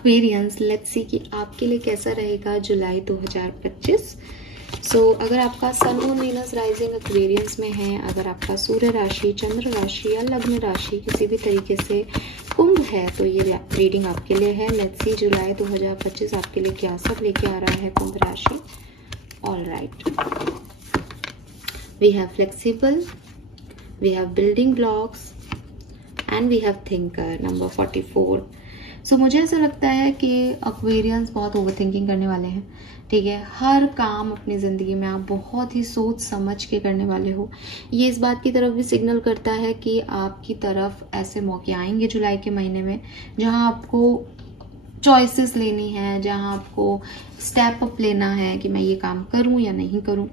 Aquarians, let's see कि आपके लिए कैसा रहेगा जुलाई 2025। अगर आपका sun moon Venus rising Aquarians में है, अगर आपका सूर्य राशि, चंद्र राशि या लग्न राशि किसी भी तरीके से कुंभ है, तो ये रीडिंग आपके लिए है। लेट्स सी जुलाई 2025 आपके लिए क्या सब लेके आ रहा है कुंभ राशि। All right, we have flexible, we have building blocks and we have thinker, number 44। मुझे ऐसा लगता है कि एक्वेरियंस बहुत ओवर थिंकिंग करने वाले हैं, ठीक है। हर काम अपनी ज़िंदगी में आप बहुत ही सोच समझ के करने वाले हो। ये इस बात की तरफ भी सिग्नल करता है कि आपकी तरफ ऐसे मौके आएंगे जुलाई के महीने में जहां आपको चॉइसेस लेनी है, जहां आपको स्टेप अप लेना है कि मैं ये काम करूं या नहीं करूं।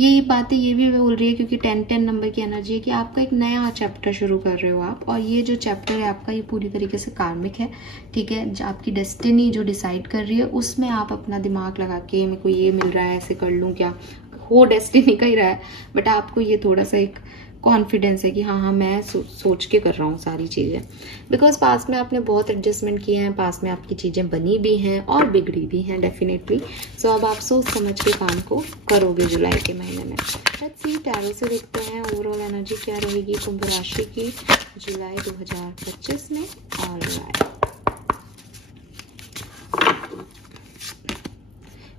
ये बातें ये भी बोल रही है क्योंकि 10-10 नंबर की एनर्जी है कि आपका एक नया चैप्टर शुरू कर रहे हो आप, और ये जो चैप्टर है आपका ये पूरी तरीके से कार्मिक है, ठीक है। आपकी डेस्टिनी जो डिसाइड कर रही है उसमें आप अपना दिमाग लगा के मेरे को ये मिल रहा है ऐसे कर लूँ क्या, हो डेस्टिनी का ही रहा है, बट आपको ये थोड़ा सा एक कॉन्फिडेंस है कि हाँ मैं सोच के कर रहा हूँ सारी चीज़ें, बिकॉज पास में आपने बहुत एडजस्टमेंट किए हैं, पास में आपकी चीज़ें बनी भी हैं और बिगड़ी भी हैं डेफिनेटली। अब आप सोच समझ के काम को करोगे जुलाई के महीने में। लेट्स सी, टैरो से देखते हैं ओवरऑल एनर्जी क्या रहेगी कुंभ राशि की जुलाई 2025 में। All right,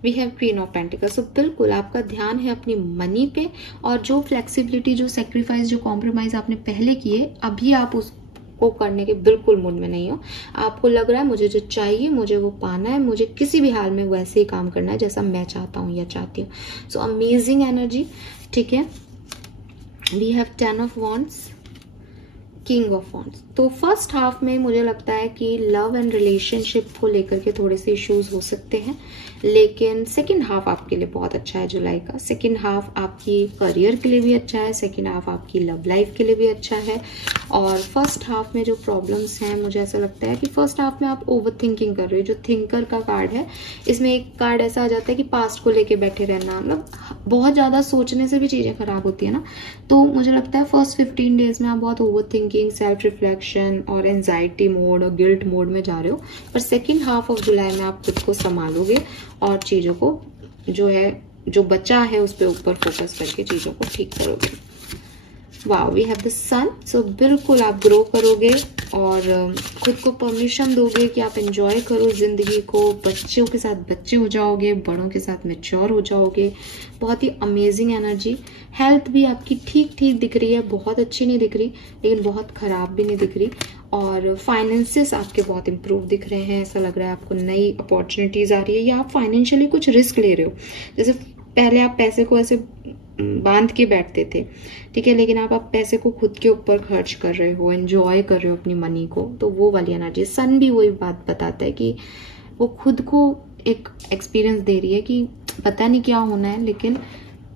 we have queen of pentacles. बिल्कुल आपका ध्यान है अपनी मनी पे, और जो फ्लेक्सिबिलिटी, जो सेक्रीफाइस, जो कॉम्प्रोमाइज आपने पहले किए, अभी आप उसको करने के बिल्कुल मूड में नहीं हो। आपको लग रहा है मुझे जो चाहिए मुझे वो पाना है, मुझे किसी भी हाल में वैसे ही काम करना है जैसा मैं चाहता हूँ या चाहती हूँ। अमेजिंग एनर्जी, ठीक है। We have 10 of wands, king of wands. तो फर्स्ट हाफ में मुझे लगता है कि लव एंड रिलेशनशिप को लेकर के थोड़े से इश्यूज हो सकते हैं, लेकिन सेकंड हाफ आपके लिए बहुत अच्छा है जुलाई का। सेकंड हाफ आपकी करियर के लिए भी अच्छा है, सेकंड हाफ आपकी लव लाइफ के लिए भी अच्छा है। और फर्स्ट हाफ में जो प्रॉब्लम्स हैं, मुझे ऐसा लगता है कि फर्स्ट हाफ में आप ओवर थिंकिंग कर रहे हो। जो थिंकर का कार्ड है, इसमें एक कार्ड ऐसा आ जाता है कि पास्ट को लेके बैठे रहना, मतलब बहुत ज्यादा सोचने से भी चीजें खराब होती है ना। तो मुझे लगता है फर्स्ट 15 डेज में आप बहुत ओवर थिंकिंग, सेल्फ रिफ्लेक्शन और एंजाइटी मोड और गिल्ट मोड में जा रहे हो, पर सेकेंड हाफ ऑफ जुलाई में आप खुद को संभालोगे और चीजों को जो बचा है उस पर ऊपर फोकस करके चीजों को ठीक करोगे। वाओ, वी हैव द सन। बिल्कुल आप ग्रो करोगे और खुद को परमिशन दोगे कि आप एंजॉय करो जिंदगी को। बच्चों के साथ बच्चे हो जाओगे, बड़ों के साथ मैच्योर हो जाओगे। बहुत ही अमेजिंग एनर्जी। हेल्थ भी आपकी ठीक ठीक दिख रही है, बहुत अच्छी नहीं दिख रही लेकिन बहुत खराब भी नहीं दिख रही। और फाइनेंसेस आपके बहुत इंप्रूव दिख रहे हैं। ऐसा लग रहा है आपको नई अपॉर्चुनिटीज आ रही है, या आप फाइनेंशियली कुछ रिस्क ले रहे हो। जैसे पहले आप पैसे को ऐसे बांध के बैठते थे, ठीक है, लेकिन आप पैसे को खुद के ऊपर खर्च कर रहे हो, एंजॉय कर रहे हो अपनी मनी को। तो वो वाली एनर्जी। सन भी वही बात बताता है कि वो खुद को एक एक्सपीरियंस दे रही है कि पता नहीं क्या होना है, लेकिन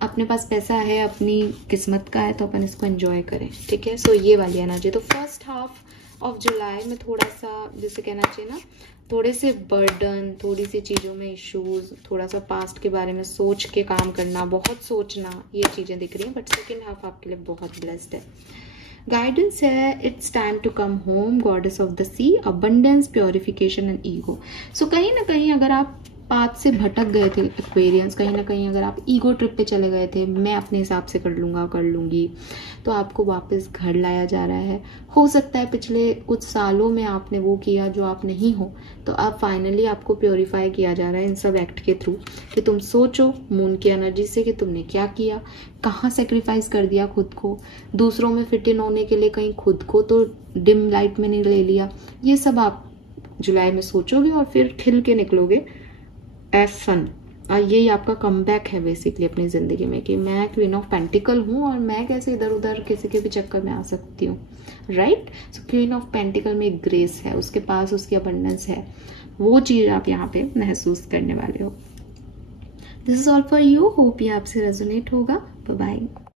अपने पास पैसा है, अपनी किस्मत का है, तो अपन इसको एंजॉय करें, ठीक है। ये वाली एनर्जी। तो फर्स्ट हाफ ऑफ जुलाई में थोड़ा सा, जैसे कहना चाहिए ना, थोड़े से बर्डन, थोड़ी सी चीज़ों में इश्यूज, थोड़ा सा पास्ट के बारे में सोच के काम करना, बहुत सोचना, ये चीज़ें दिख रही हैं। बट सेकेंड हाफ आपके लिए बहुत ब्लेस्ड है। गाइडेंस है, it's time to come home, goddess of the sea, abundance, purification and ego. कहीं ना कहीं अगर आप पाथ से भटक गए थे एक्वेरियंस, कहीं ना कहीं अगर आप ईगो ट्रिप पे चले गए थे, मैं अपने हिसाब से कर लूँगा, कर लूँगी, तो आपको वापस घर लाया जा रहा है। हो सकता है पिछले कुछ सालों में आपने वो किया जो आप नहीं हो, तो अब फाइनली आपको प्योरीफाई किया जा रहा है इन सब एक्ट के थ्रू कि तुम सोचो मून की एनर्जी से कि तुमने क्या किया, कहाँ सेक्रीफाइस कर दिया खुद को, दूसरों में फिट इन होने के लिए कहीं खुद को तो डिम लाइट में नहीं ले लिया। ये सब आप जुलाई में सोचोगे और फिर खिल के निकलोगे एज सन। और यही आपका कमबैक है बेसिकली अपनी जिंदगी में कि मैं क्वीन ऑफ पेंटिकल हूँ और मैं कैसे इधर उधर किसी के भी चक्कर में आ सकती हूँ, राइट। क्वीन ऑफ पेंटिकल में एक ग्रेस है, उसके पास उसकी अबंडेंस है, वो चीज आप यहाँ पे महसूस करने वाले हो। This is all for you. Hope ये आपसे रेजोनेट होगा। Bye bye.